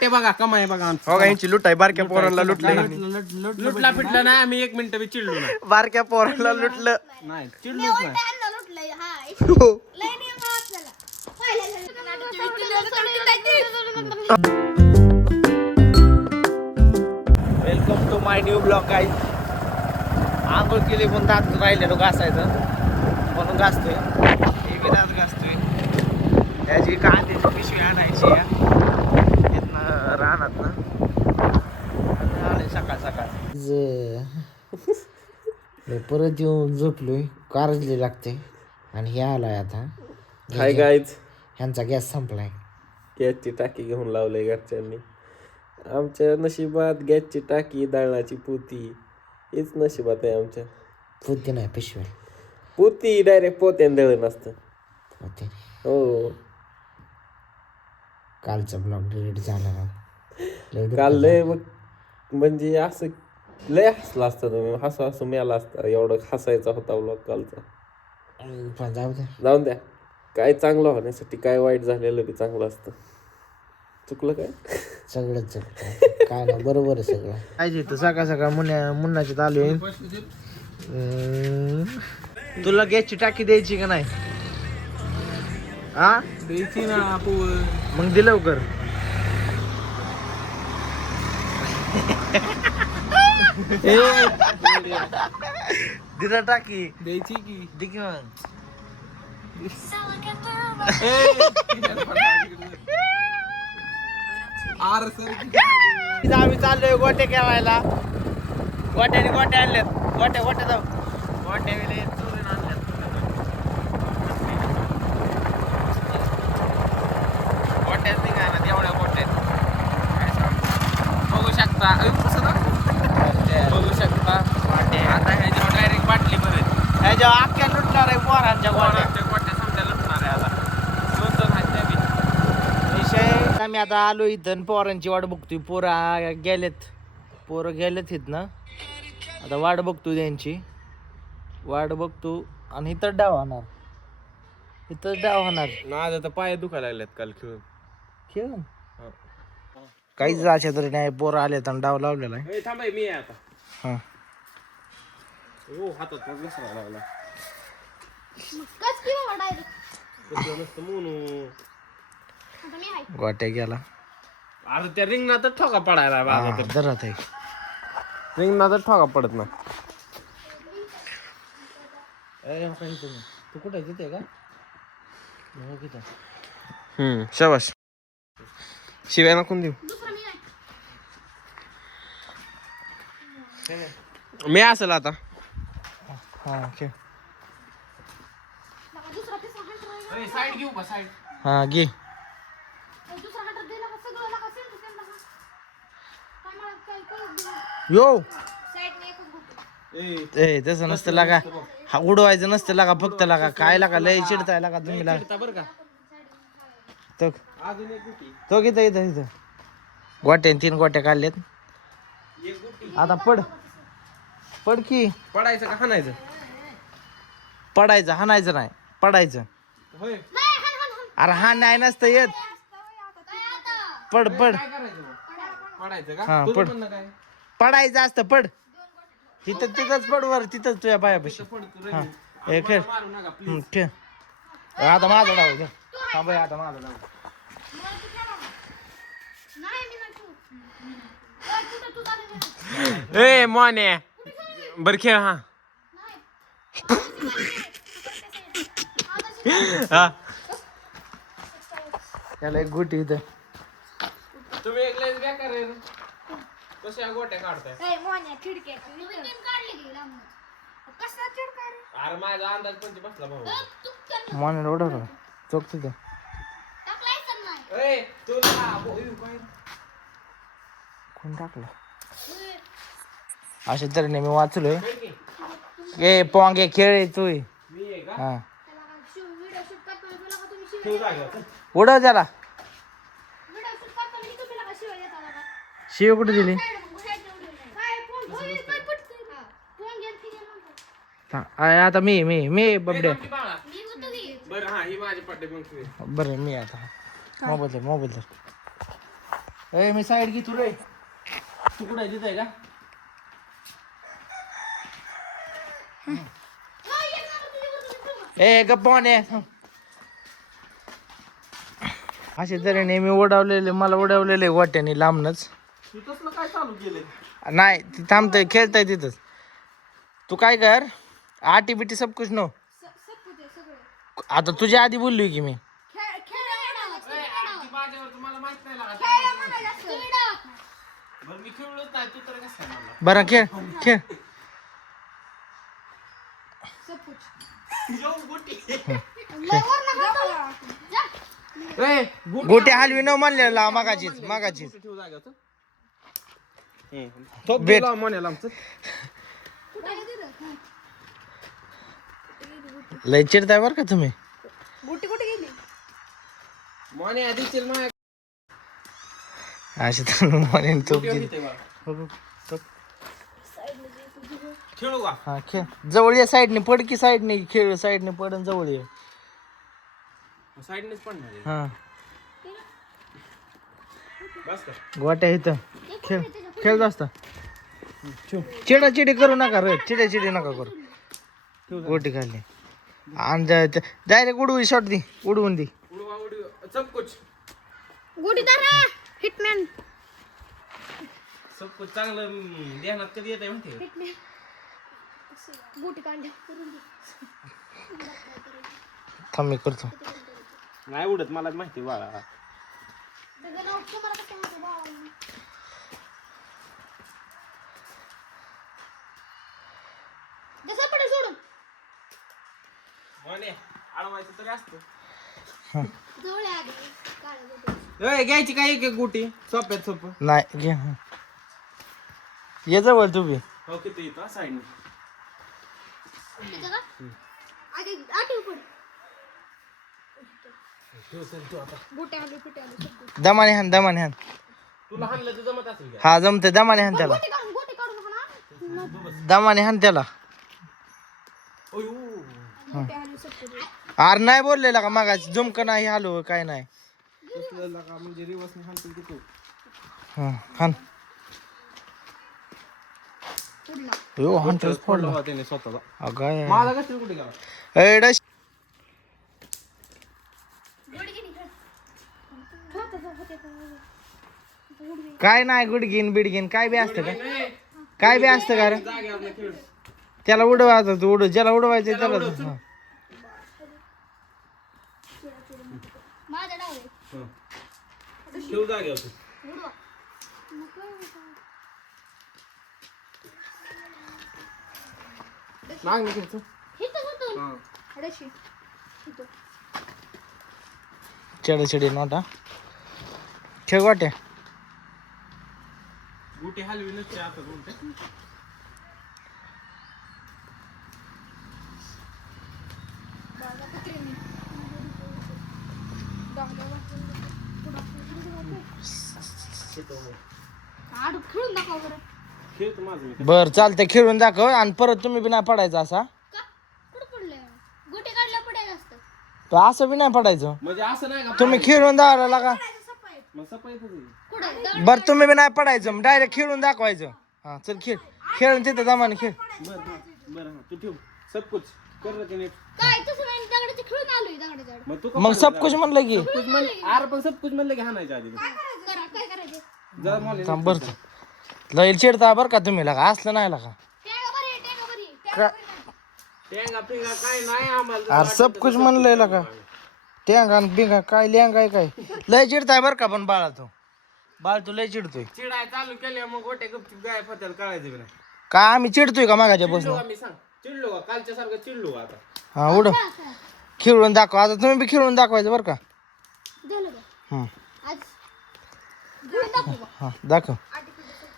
ते बघा कमाई बघा आमची. हो का यांची लुट आहे बारक्या पोरांना लुटलंय लुटला फिटला नाही आम्ही एक मिनिट बी चिडलो नाही. बारक्या पोरांना लुटलं नाही चिडलोच नाही. Welcome to my new blog guys. आंघोळ केली पण दात राहिलेलो घासायचं म्हणून घासतोय. हे बी दात घासतोय. त्याची कांद्याची पिशवी आणायची राहणार ना आले सकाळ सकाळ. परत येऊन झोपलोय. कारजली लागते आणि हे आलाय आता. हाय गाईज, ह्यांचा गॅस संपलाय. गॅसची टाकी घेऊन लावलंय घरच्यांनी. आमच्या नशिबात गॅसची टाकी, दळणाची पोती हेच नशिबात आहे आमच्या. पोती नाही पिशवी. पोती डायरेक्ट पोत्याने दळण असतं. पोती. हो, कालचा ब्लॉग डिलीट झाला ना. काल लय म्हणजे असं लय हसला असतं तुम्ही. हसू मिळाला असता. एवढं हसायचा होता ब्लॉग कालचा. पण जाऊन द्या. काय चांगलं होण्यासाठी काय वाईट झालेलं बी चांगलं असतं. चुकलं काय? सगळंच काय ना बरोबर आहे सगळं. काय तर सकाळ सकाळ मुन्नाची चालू आहे. तुला गॅसची टाकी द्यायची का नाही? हा द्यायची ना मग दे लवकर. दिला टाकी द्यायची की दे की मग. आम्ही चाललोय गोटे खेळायला. गोट्याने गोट्या आणल्यात. गोट्या जाऊ. गोट्या वेळे चोरून आणल्यात. गोट्याच निघा ना तेवढ्या गोट्यात. बघू शकता. बघू शकता आता ह्याच्यावर डायरेक्ट बाटली भरेल. ह्याच्या अख्ख्या लुटणार आहे पोरांच्या गोट्या. कोट्या समजा लुटणार आहे आता. दोन आहेत त्या बी. विषय आम्ही आता आलो इथं पोरांची वाट बघतोय. पोरं गेलेत इथनं. आता वाट बघतो त्यांची. वाट बघतो आणि इथं डाव होणार. माझं आता पाय दुखायला लागलेत काल खेळून. काहीच अशा तरी नाही. पोरं आले तर डाव लावलेला आहे. थांबाय मी आहे आता. हा हो हातात पण घसरा लागला. गोट्या गेला. आता त्या रिंगणातच ठोका पडायला माझा तर. धरत आहे. रिंगणातच ठोका पडत ना. तू कुठे तिथे का? शाबाश. शिव्या नको देऊ. मी असेल आता. हा खेळ. साईड घेऊ का साईड? हा घे. यो ए तसं नसतं लागा. हा उडवायचं नसतं लागा. फक्त लागा. काय लागा लय चिडताय लागा तुम्ही लागा. बरं का अजून एक गुटी. तो इथं गोट्याने 3 गोट्या काढल्यात. आता पड की. पडायचं का हाणायचं? पडायचं हाणायचं नाही. पडायचं. होय. अरे हा नाही नसतं येत. पड काय करायचं मग? पडायचं का? हा, तुझं पड. म्हणणं काय? पडायचं असतं. पड तिथंच पड वर. तिथंच तुझ्या पायापाशी. पडतो हा रे. ए खेळ. मारू नका प्लीज. खेळ. आता माझा डाव घे. थांब आता माझा डाव. ए मोने बर खेळ. हा त्याला एक गोटी इथं. तुम्ही एक लयच बेकार आहे. कशा गोट्या काढताय? अरे माझा अंदाज पण बसला भाऊ. मन ओढव चोक तिथं. ए तुला काय कोण टाकलं? अशा तऱ्हेने मी वाचलोय. ए पोंगे खेळ तू. मी आहे का? हा ठेव जागेवर. उडव त्याला. शिव कुठे दिली? आता मी बबड्या. बरं हा ही माझी पट्टे मग बरं मी आता मोबाईल ए मी साईड घे तू रे. तू कुठे तिथे आहे का? ए गप्पाने असे तरी नेहमी ओढवलेले मला ओढवलेले गोट्याने लांबनच. तू तसलं काय चालू केलंय? नाही ती थांबतंय खेळताय तिथंच. तू काय कर आटी बिटी सब कुछ नो. आता तुझ्या आधी बोललोय की मी. माझ्यावर तुम्हाला माहित नाही लागत. बरं मी खेळलोच नाही तू तर कसं म्हणला. बरं खेळ खेळ. गोटी हलवी न म्हणलेला मागाचीच मागाचीच. ठेव जाग्यावर. बेट. म्हणाला आमचं. लय चिडताय बर का तुम्ही. मोने आधी चल मग. अशी तर म्हणे तो खेळू का? हा खेळ जवळ ये साईडने पड की साईडने खेळ साईडने पडन जवळ ये. साईडनेच पडणार आहे. हा बस का? गोट्या इथं खेळ खेळ जास्त. चिडाचिडी करू नका रे. चिडाचिडी नका करू. गोटी खाली आणि डायरेक्ट उडवी शॉट दे. उडवून दे. उडवा उडवा सब कुछ. हिटमॅन सब कुछ चांगलं ध्यानात कधी येत आहे माहिती. गोटी कांड्या थांब मी करतो. नाही उडत मला माहिती बाळा. सोडून मोने अडवायचं तरी असतं. जवळ आधी काढा गोटी. घ्यायची काय एक गोटी सोप्यात सोपं. नाही घे. ये जवळ तू बी. हो किती येतो साईडने. तिथं का? आधी आठव पड. गोट्या आले कुठे आले सब. दमाने हान दमाने हान. तुला हाणलं तर जमत असेल का? हा जमते दमाने हान त्याला. गोटी काढू नका ना. दमाने हान त्याला. ओयो. गोट्या आले सब. अरे नाही बोललेला का मागाची जुमक नाही हालू काय नाही. कसलं का म्हणजे रिवर्सने हाणतो की तू. हा हान. यो हंटरच फोडला. फोडला त्याने स्वतःला. अगं माझा कसं कुठे गेला? एडा गोटी किती खेळ. काय नाही गुडगीन बिडगीन काय बी असतं का? काय बी असतं का रे? जागेवर खेळ. त्याला उडवायचं तू उडव ज्याला उडवायचं त्याला. हा. माझा डाव आहे. ठेव जागेवर तू. उडवा. मागणी खेळतो. हिथं होतं. अडशी. हिथं. चिडी नोटा खेळ वाट्या. गोटी हलवी नसते आता कोणते. आडू खेळून दाखव बरं. खेळतो माझं मी. बर चालतंय खेळून दाखव आणि परत तुम्ही बी नाही पडायचं असा. का कुठं पडलंय गोटे काढल्या पडायला असतं. तर असं बी नाही पडायचं. म्हणजे असं नाही का? तुम्ही खेळून दाखवायला लागा. मग सपाय येतं ते. कुठं बर तुम्ही बी नाही पडायचं डायरेक्ट खेळून दाखवायचं. हा चल खेळ खेळ तिथं जमाने खेळ. बरं बरं हा तू ठेव सब कुछ कर रे त्याने. काय तसं नाही दगडाचं खेळून आलोय दगडाचं. मग तू मग सब कुछ म्हणलं की कुछ म्हण. अरे पण सब कुछ म्हणलं की हाणायचं आधी. काय करायचं. जरा मोने. थांब बर लय चिडता बर का तुम्ही लागा असलं नाही लागा. टेंगा बरी टेंगा पिंगा काय नाही आम्हाला. अरे सब कुछ म्हणलंय लागा. टेंगा बिंगा काय लेंगाय काय लय चिडताय बर का. पण बाळा तो बाळ तू लय चिडतोय. चिडाय चालू केल्या मग गोटे गपचूप गाय फत्याला कळायचं बी नाही. काय आम्ही चिडतोय का मागाच्या चिडलो बसून. का मी सांग. चिडलो का कालच्या सारखं चिडलो का आता. हा उड खेळून दाखव आता तुम्ही बी खेळून दाखवायचं बरं का. झालं का हं. आज खेळून दाखव बा. हा दाखव.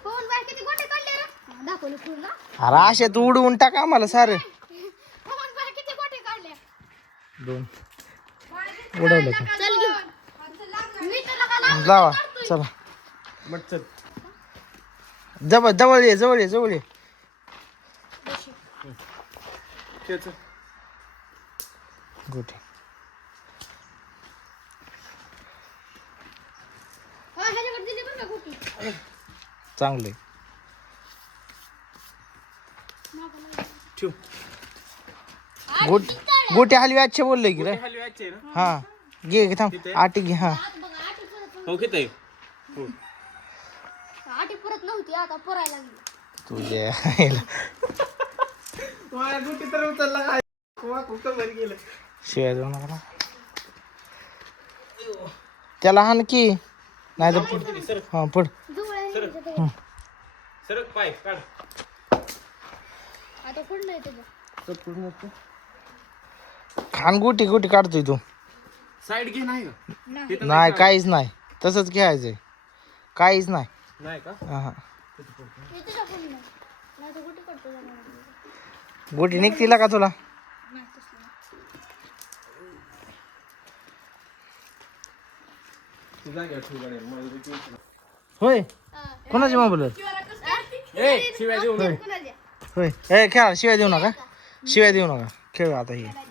फोन बाय किती गोटे काढले रे. दाखवले खेळून ना. अरे असे तू उडवून टाक आम्हाला सारे. फोन बाय किती गोटे काढले. 2 उडवलं का चल घेऊ. मी तर लगा लावा चला. मग चल. जवळ ये जवळ ये जवळ ये. खेच. गोटी ह्याच्याकडे दिली बरं का चांगले ठेव. गोटे हलवे अच्छे बोलले की रे हलवे आजचे ना हा घे थांब आटी घे हा हो किती आहे? आठी परत नव्हती आता पोरायला लागली. तुझ्या माझ्या गुटी तर उचलला काय कुठं भर गेलं. शिवाय देऊ नका ना. त्याला हाण की नाही तर पुढ हा पुढ जवळ आहे ह्याच्या जवळ. सरक पाय काढ. आता कुठलं आहे तुझं? खान गुटी गुटी काढतोय तू साईड घे नाही का? नाही काहीच नाही तसंच घ्यायचंय काहीच नाही नाही का? हा हे तुझ्या फोन नाही. नाही तर कुठे करतो जाणार? गोटी निघतील का तुला नाही तसलं नाही. तू जाग्यावर ठेव गाडी. मला किती उचलला. होय कोणाच्या मोबाईल ए शिवाय देऊ नको. कुणाच्या? होय ए खेळा शिवाय देऊ नका शिवाय देऊ नका खेळ आता हे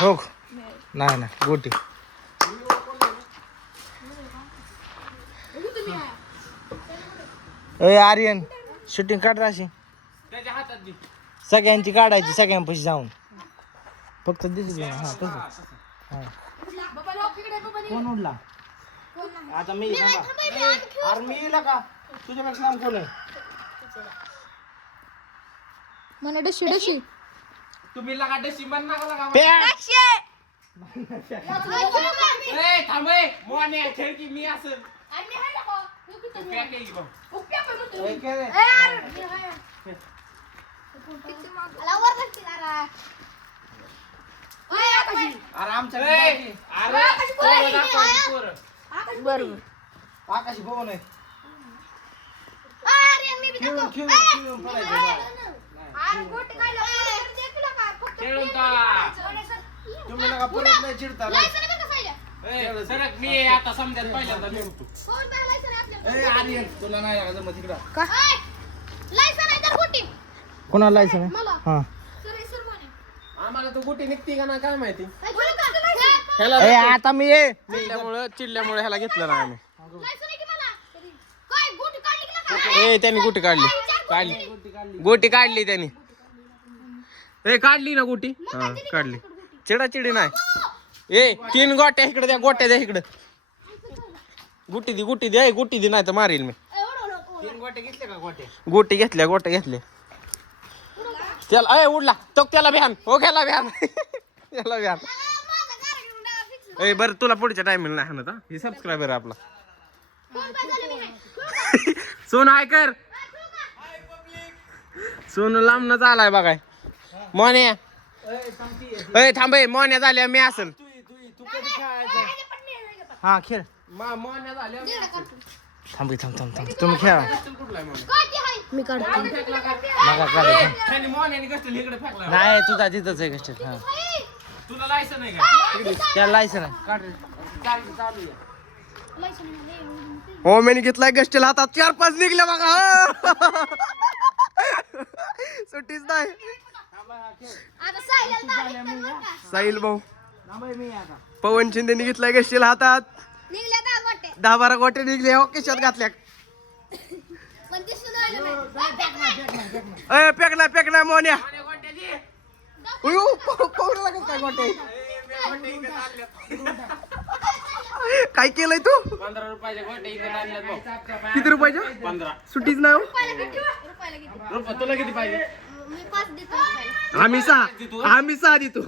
हो नाही नाही गोटी ए आर्यन शूटिंग काढ अशी त्याच्या हातात दे. सगळ्यांची काढायची सगळ्यांपाशी जाऊन फक्त दिसू दे हा तसं हा कोण उडला आता मी अरे मी येईल का तुझ्यापेक्षा नाम कोण आहे मला डशी डशी तुम्ही लगा डशी बन नका लगा. ए थांब ए मोने खेळकी मी असेल. तू पॅक आहे की बघ. अरे आमच्या ए, अरे पोरं दाखवायची पोरं. आकाशी भवन आहे खेळून खेळून खेळून खेळून का? तुम्ही नका परत नाही चिडता रे. ए, सरक मी आता समजायला पहिल्यांदा निघतो. ए आर्यन तुला नाही लागा जमत तिकडं कोणाला लायसन आहे हा आम्हाला तू कुठे निघते का ना काय माहिती. ए आता मी ये चिडल्यामुळे ह्याला घेतलं ना आम्ही. ए त्यांनी गोटी काढली गोटी काढली त्यांनी. ए काढली ना गोटी हा काढली. चिडाचिडी नाही. ए 3 गोट्या इकडे द्या गोट्या द्या इकडे. गुटी दे गुटी दे नाही तर मारील मी. 3 गोटे घेतले का गोटे गोट्या घेतल्या त्याला ए उडला तो त्याला भ्यान हो गेला भ्यान त्याला भ्यान. ए बरं तुला पुढच्या टायमिंग नाही ना ही सबस्क्रायबर आहे आपला. सोन हाय कर सोनू लांबनच आलाय बघाय. मोन्या ए थांबे मोन्या झाल्या मी असेल. तू कधी खेळायचं हा खेळ मोन्या झाल्या थांब तुम्ही खेळा मी काढतो नका काढू मोन्याने कसं इकडे फेकला. नाही तुझा तिथंच आहे कष्ट हा तुला लायसन आहे का? त्याला लायसन आहे काढ चालू हो मी घेतलाय गस्टेल हातात 4-5 निघल्या बघा. सुट्टीच नाही. साहिल भाऊ पवन शिंदेनी घेतलाय गस्टेल हातात 10-12 गोटे निघले हो केशात घातल्या. ए फेकलाय मोन्या काय गोटे काय केलंय तू 15 रुपयाच्या गोटे किती रुपयाच्या 15 सुट्टीच नाही हो. तुला किती पाहिजे आम्ही 6 देतो.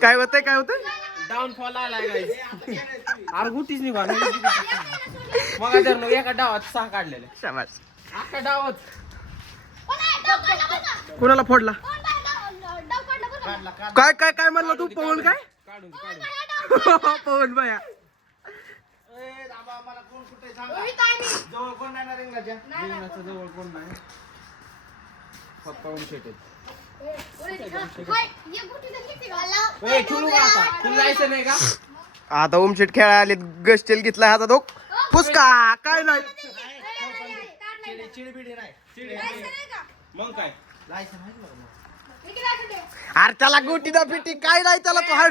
काय होतंय डाऊनफॉल आलाय अरे गुटीच निघा मग एका डावात 6 काढलेले शाबास. अख्खा डावात कुणाला फोडला काय काय काय म्हणला तू पवन काय पवन बाया जवळ कोण नाही ना रिंगणाच्या जवळ कोण नाही पवन शेट आता ओमशेट खेळायला आले गस्टेल घेतला हातात हो फुसका काय नाही चिडबिडी नाही मग काय लायसन आहे अरे त्याला गोटी ना पिटी काय नाही त्याला तो हल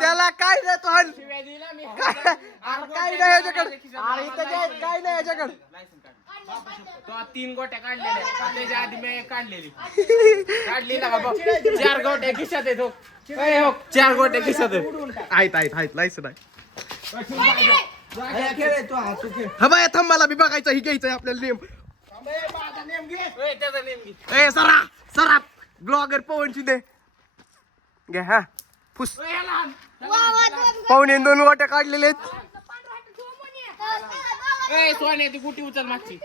त्याला काय नाही तो हल अरे काय नाही याच्याकडे अरे इथं काय नाही याच्याकडे तो 3 गोट्या काढलेल्या त्याच्या आधी मी एक काढलेली ना का बघ 4 गोट्या खिशात येतो 4 गोट्या खिशात आहेत लायसन आहे हा बाय थांब मला बी बघायचं ही घ्यायचंय आपल्याला नेम त्याचा नेम घे. ए सरा ब्लॉगर पवन शिंदे घ्या हा फुस पाहुणे 2 वाट्या काढलेले आहेत सोन्या ती गुटी उचल मागची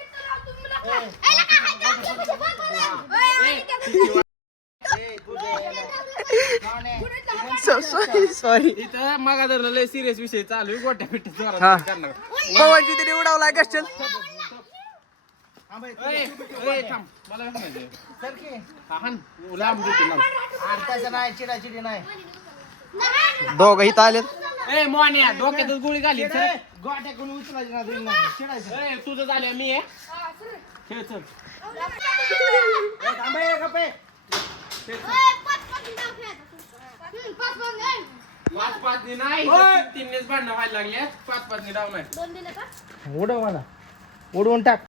सॉरी इथं मागा धरणं लय सिरियस विषय चालू आहे गोट्या पिट्या हा. जोरात करणार पवन शिंदे उडावलाय गस्टल थांब मला हाण लांब देतो लांब दोघ इथं आलेत मोन्या डोक्यातच गोळी घाली सर गोट्या कोणी उचलायची तुझं झालं मी आहे खेळ चल पाच पाचनी नाही तीननेच भांडणं व्हायला लागले पाच पाचनी डाव नाही उडव मला उडवून टाक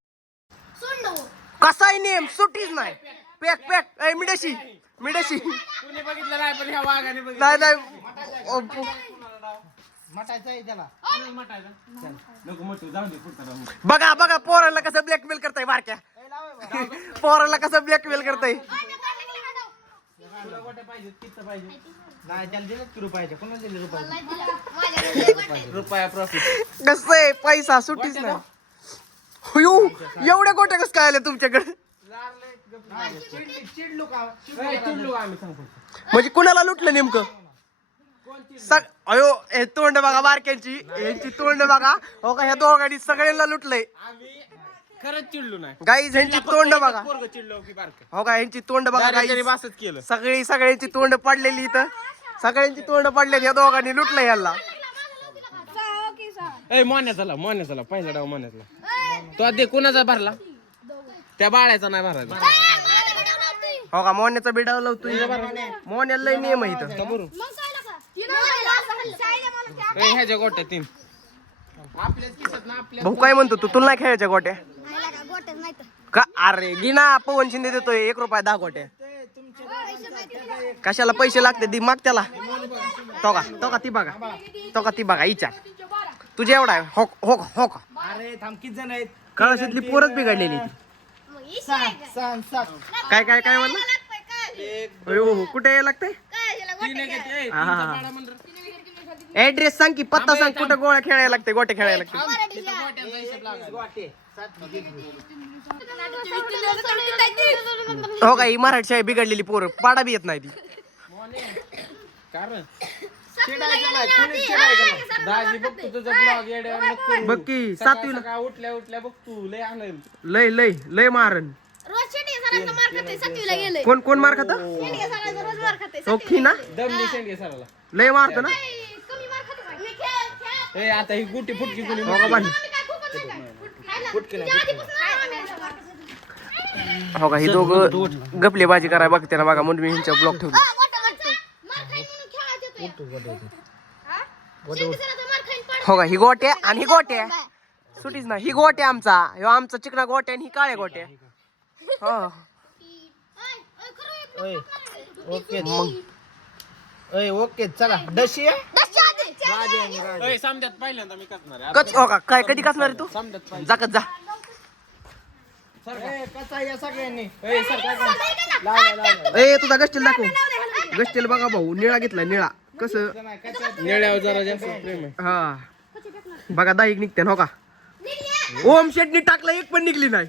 कसाही नेम सुटीच नाही पॅक ए मिडेशी कुणी बघितलं नाही पण ह्या वाघाने बघितलं नाही मटायचं त्याला नको मटू जाऊ दे पुढचा बघा पोराला कसं ब्लॅकमेल करताय बारक्या पोराला कसं ब्लॅकमेल करताय तुला गोट्या पाहिजे किती पाहिजे नाही त्याला दिलं की रुपयाचे कोणाला दिले रुपया प्रॉफिट कसं आहे पैसा सुटीच नाही हुयू एवढ्या गोट्या कसं काय आल्या तुमच्याकडे चिडलो आम्ही सांगतो म्हणजे कुणाला लुटलं नेमकं अयो हे तोंड बघा बारक्यांची यांची तोंड बघा हो का ह्या दोघांनी सगळ्यांना लुटलंय आम्ही खरंच चिडलो नाही गाईज ह्यांची तोंड बघा पोरगं चिडलो की बारकं हो का ह्यांची तोंड बघा त्याने गाईज बासच केलं सगळ्यांची तोंड पडलेली इथं सगळ्यांची तोंड पडलेली या दोघांनी लुटलं ह्याला मोन्याचा पहिला डाव मोन्याचा तो आधी कोणाचा भरला त्या बाळ्याचा नाही भरायचा हो का मोन्याचा बिडाव लावतोय मोन्याला लय नियम आहे इथं ह्याच्या गोट्या 3 आपल्याच किशात ना आपल्या भाऊ काय म्हणतो तू तुला नाही खेळायच्या गोट्या का अरे गिना पवन शिंदे देतोय 1 रुपया 10 गोट्या कशाला पैसे लागते दी माग त्याला तो का ती बघा इच्छा तुझ्या एवढा आहे हो का अरे थांब किती जण आहेत कळशातली पोरच बिघडलेली काय म्हणलं अयो कुठे यायला लागतंय ऍड्रेस सांग की पत्ता सांग कुठं गोळ्या खेळायला लागते गोट्या खेळायला लागते हो का ही मराठी शाळा बिघडलेली पोरं पाडा बी येत नाही ती कारण दाजी बघ तू तुझा ब्लॉग येड्यावर बघ की सातवीला काय उठल्या बघ तू लय आणेल लय मारन कोण मार खात ओके ना दमली शेंडगे सराला लय मारतो ना ए आता ही गुटी फुटकी कोणी हो का बानी हो का ही दोघं गपलेबाजी कराय बघते ना बघा म्हणून मी ह्यांच्या ब्लॉग ठेवले हो का ही गोट्या आणि ही गोट्या सुटीच ना ही गोट्या आमचा चिकना गोट्या आणि ही काळ्या गोट्या हो ओके मग ओके चला दशी समजत पहिल्यांदा मी करणार आहे. कच हो का काय कधी कसणार आहे तू समजत पाहिजे जाकत जा ए तुझा गस्टेल दाखव गस्टेल बघा भाऊ निळा घेतलाय निळा कसं निळ्यावर जरा जास्त प्रेम आहे. हा बघा दाईक निघते हो का ओम शेटनी टाकला एक पण निघली नाही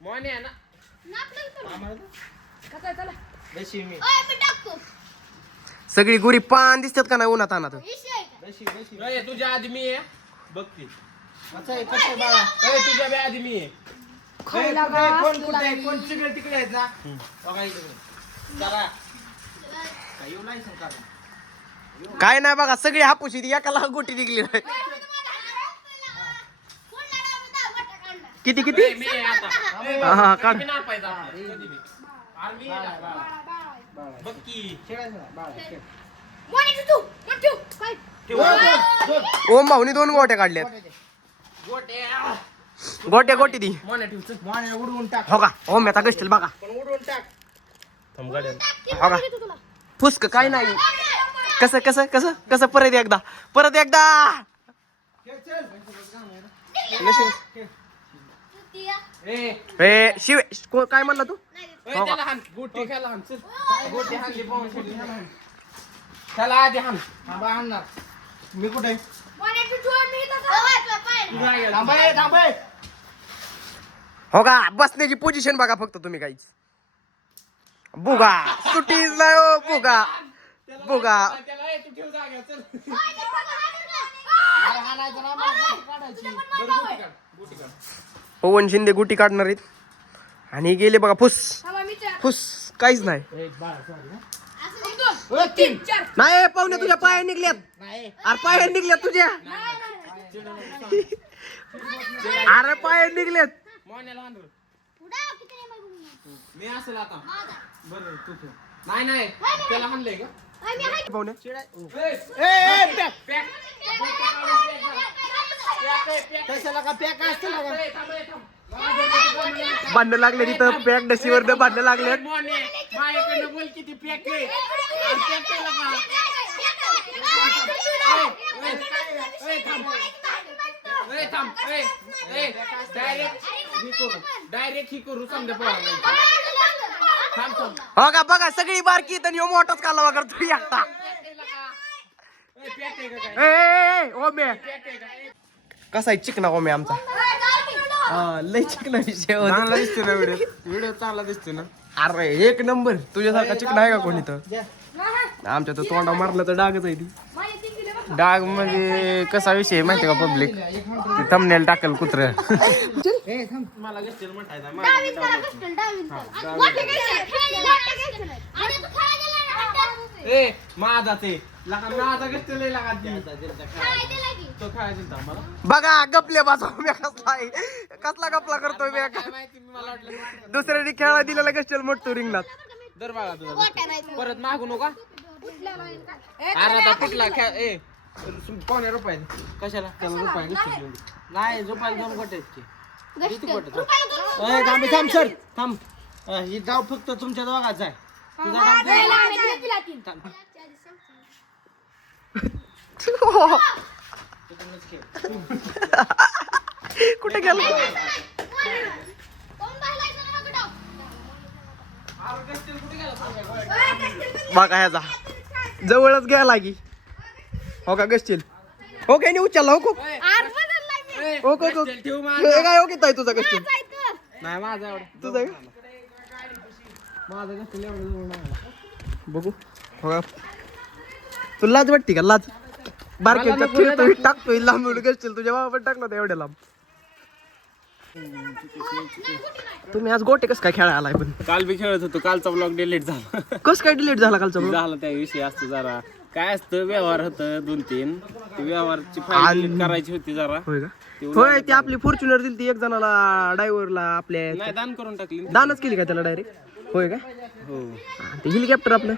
मोने आहे ना सगळी गुरी पान दिसतात का नाही उन्हात आणत ए, तुझ्या आधी मी आहे बघ ती ए, तुझ्या बी आधी मी आहे कोण तिकडे तिकडे आहेत ना बघा इकडे. जरा. काय नाही बघा सगळी हापूशी ती एकाला गोटी निघली नाही किती ए, मी आहे आता हा काढ मी नापायचा कधी बी. अरे मी आहे. बघ की ओम भाऊनी 2 गोट्या काढल्यात. गोट्या गोटी दी उडवून टाक हो का. ओम आता गसतील बघा. पण उडवून टाक हो का. फुसक काय नाही. कसं कसं कसं कसं परत एकदा ए शिव काय म्हणला तू. त्याला हाण गोटी खेळायला हाण चल. गोटी हाणली पाहून शेवटी त्याला हाण. त्याला आधी हाण. थांबा आणणार मी कुठे हो का. बसण्याची पोझिशन बघा फक्त तुम्ही काहीच. बुगा सुटीज नाही हो. बुगा त्याला तू ठेव जागा चल. पवन शिंदे गुटी काढणार आहेत आणि गेले बघा फुस काहीच नाही. नाही पाहुणे तुझ्या पाया निघल्यात. अरे पाया निघल्यात तुझ्या. अरे पाया निघल्यात. मोन्याला हाण रे. मी असेल आता बरं तू ठेव. नाही त्याला हाणलंय का पाहुणे कशाला का पॅक असतं ना का? भांडणं लागले तिथं. पॅक डशीवर भांडणं लागले. माझ्याकडनं बोल किती पॅक आहे. डायरेक्ट ही करू समजा पोहा. हो का. बघा सगळी बारकी तर ह्यो मोठाच कालवा करतो एकटा. ओमे कसा आहे चिकना ओमे आमचा. लय चिकना विषय चांगला दिसतो ना व्हिडिओ चांगला दिसतो ना. अरे 1 नंबर. तुझ्यासारखा चिकना आहे का कोणी तर. आमच्या तर तोंडा मारलं तर डागच आहे ती. डाग म्हणजे कसा विषय माहिती का पब्लिक. थंबनेल टाकल कुत्र. मला गस्टेल म्हणताय ए माझा ते लगा माझा गस्टेल लगा तो खायला दिलता मला. बघा गपले बाजू मी कसला आहे. कसला गपला करतोय मी. काय माहिती मला वाटलं दुसऱ्याने खेळा दिलेला कशाला मोठतो रिंगणात. दर बाळा तुझा परत मागू नका. अरे आता कुठला खेळ ए पावणे रुपये कशाला त्याला रुपये गस्टेल नाही झोपायला 2 गोटे किती गोटे थांब सर थांब. ही डाव फक्त तुमच्या दोघांचा आहे. तुझा डाव कुठे गेला. बघा ह्याचा जवळच गेला की. हो का गस्टील. हो काय नाही उचलला. हो काय हो घेताय तुझा गस्टील. नाही माझा एवढा तुझा माझा गस्टेल एवढा बघू. हो का. तू लाज वाटते का लाज. बारक्याच्या खेळतोय टाकतोय लांब गस्टील. तुझ्या बाबा पण टाकला होता एवढ्या लांब. तुम्ही आज गोटे कस काय खेळायला आलाय पण. काल बी खेळत होतो. कालचा ब्लॉग डिलीट झाला. कस काय डिलीट झाला कालचा vlog? झाला त्या विषय असतो जरा काय असतं व्यवहार होतं 2-3 ते व्यवहारची फाईल delete करायची होती जरा. होय का. होय ती आपली फॉर्च्युनर दिली ती एक जणाला ड्रायव्हरला आपल्या नाही दान करून टाकली. दानच केली का त्याला डायरेक्ट. होय का. हो ते हेलिकॉप्टर आपलं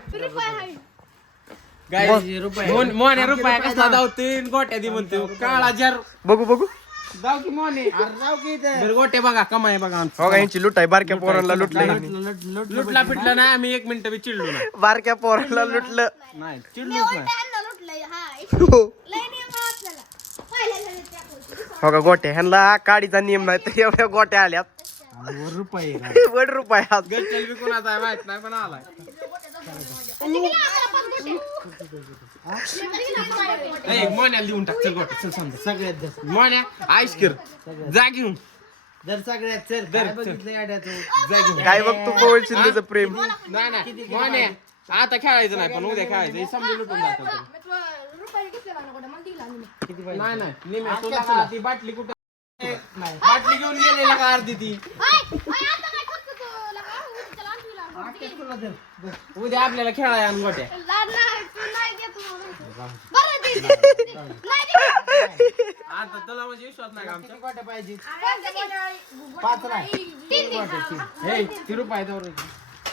मोन्या रुपया कसा धावते गोट्या दे म्हणते काळा जार. बघू जाऊ की मोने जाऊ की बरं गोटे बघा कमाय बघा आमचं. हो का. यांची लुटाय बारक्या पोरांना लुटलं. लुटला पिटला नाही आम्ही 1 मिनिट बी चिडलो नाही. बारक्या पोरांना लुटलं. नाही चिडलोच नाही. हो का. गोट्या ह्यांना काडीचा नियम नाही तर एवढ्या गोट्या आल्यात. रुपये वड रुपया गच्चल बी कोणाचा आहे माहित नाही पण आलाय. मोन्याला देऊन टाक चल गोटे चल समजा सगळ्यात जास्त मोन्या आईश कर जा घेऊन जर सगळ्यात चल काय बघितलं याड्याचं. जा घेऊन. काय बघतो पवन शिंदेचं प्रेम. नाही मोन्या आता खेळायचं नाही पण उद्या खेळायचं हे समजा लुटून जातं. नाही निम्या तुला ती बाटली कुठं बाटली घेऊन गेलेला का अर्धी ती. उद्या आपल्याला खेळाय आण गोट्या. आता तुला म्हणजे विश्वास नाही का आमचा. गोट्या पाहिजे 5 नाही. हे 3 रुपये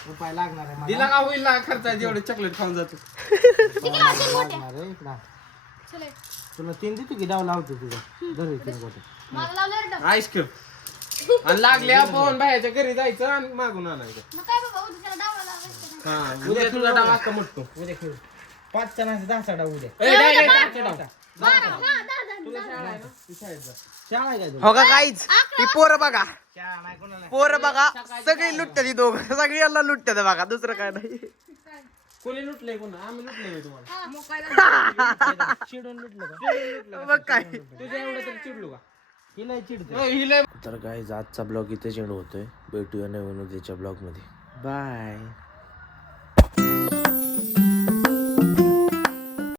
रुपये लागणार आहे दिला का होईल ना खर्च जेवढे चॉकलेट खाऊन जातो लागणार आहे इकडं. चल ए. तुला 3 देतो की डाव लावतो तुझा घरी 3 गोटे मला लावलं रे डब. आईस्क्रीम आणि लागले आपण बाहेरच्या घरी जायचं आणि मागून आणायचं मग काय बाबा उद्या त्याला डावा लावायचं ना. हा उद्या तुझा डाव असता मोठतो उद्या खेळू 5 जणांचे 10 डाव उद्या ए, direct आजचा डाव. बारा, हा, दहा जण, तुला दहा शाळा जण. आहे ना? तू शाळेत जा. शाळा आहे काय तुला? हो का काहीच ही पोरं बघा शाळा नाही कोणाला पोरं बघा सगळी लुटतात ही दोघं सगळी याला लुटतात बघा दुसरं काय नाही कोणी लुटलंय कोणा आम्ही लुटलंय तुम्हाला चिडून लुटलं का मग काय तुझ्या एवढं तरी चिडलो का ही लय चिडते हो, ही लय तर गाईज आजचा ब्लॉग इथे एंड होतोय भेटूया नवीन उद्याच्या ब्लॉग मध्ये बाय